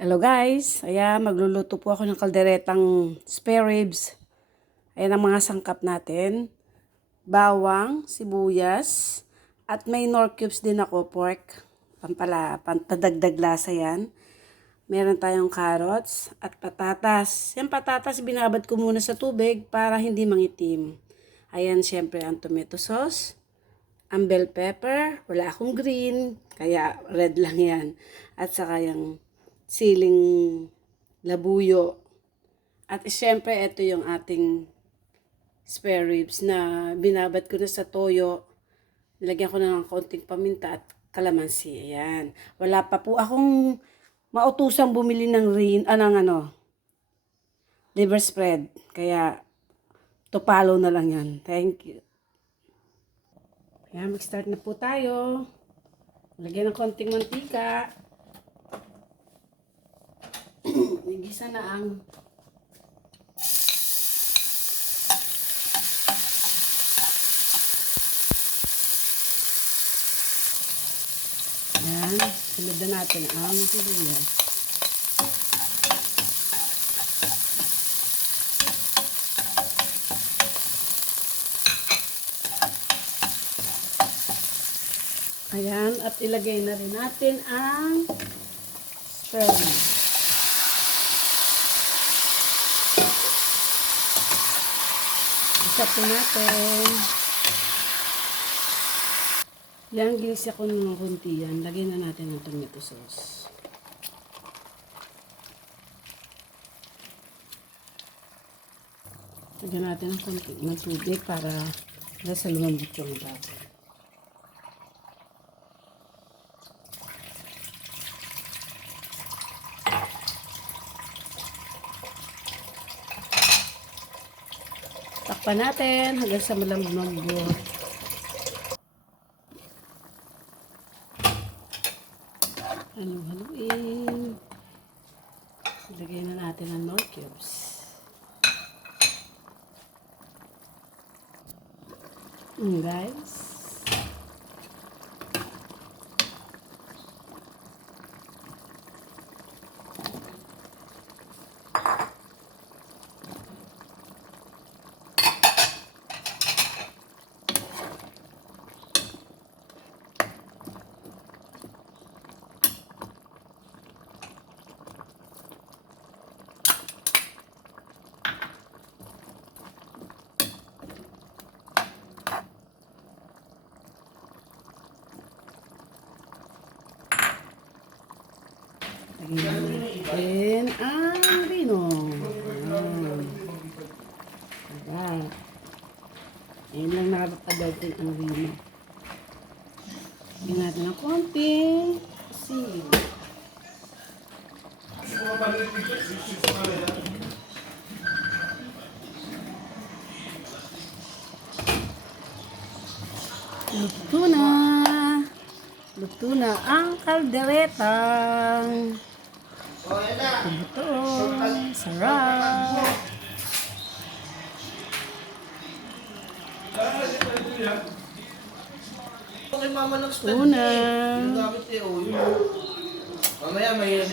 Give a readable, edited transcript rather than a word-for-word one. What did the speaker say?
Hello guys, ayan magluluto po ako ng kalderetang spare ribs. Ayan ang mga sangkap natin. Bawang, sibuyas, at may nor cubes din ako, pork. Pampadagdag lasa yan. Meron tayong carrots at patatas. Yung patatas binabad ko muna sa tubig para hindi mangitim. Ayan syempre ang tomato sauce, ang bell pepper, wala akong green, kaya red lang yan. At saka yung siling labuyo. At syempre, ito yung ating spare ribs na binabad ko na sa toyo. Nilagyan ko na ng konting paminta at kalamansi. Ayan. Wala pa po akong mautusang bumili ng liver spread. Kaya, to follow na lang yan. Thank you. Ayan, mag-start na po tayo. Lagyan ng konting mantika. Igisa na ang yan, sunod na natin ang sibuyas. Ayan, at ilagay na rin natin ang spare ribs. Isa po natin. Yan, ginisa ko ng kunti yan. Lagyan na natin ng tomato sauce. Lagyan natin ng konti ng tubig para nasa lumambot yung baboy. Takpan natin hanggang sa malambot. Haluin. Ilagay na natin ang nor cubes. Guys. Lagyan natin ang vino. Ayan. Ayan lang nakapagpadating ang vino. Lagyan natin ng konting asin. Luto na ang kalderetang. Ito, sarap. Una. Mamaya may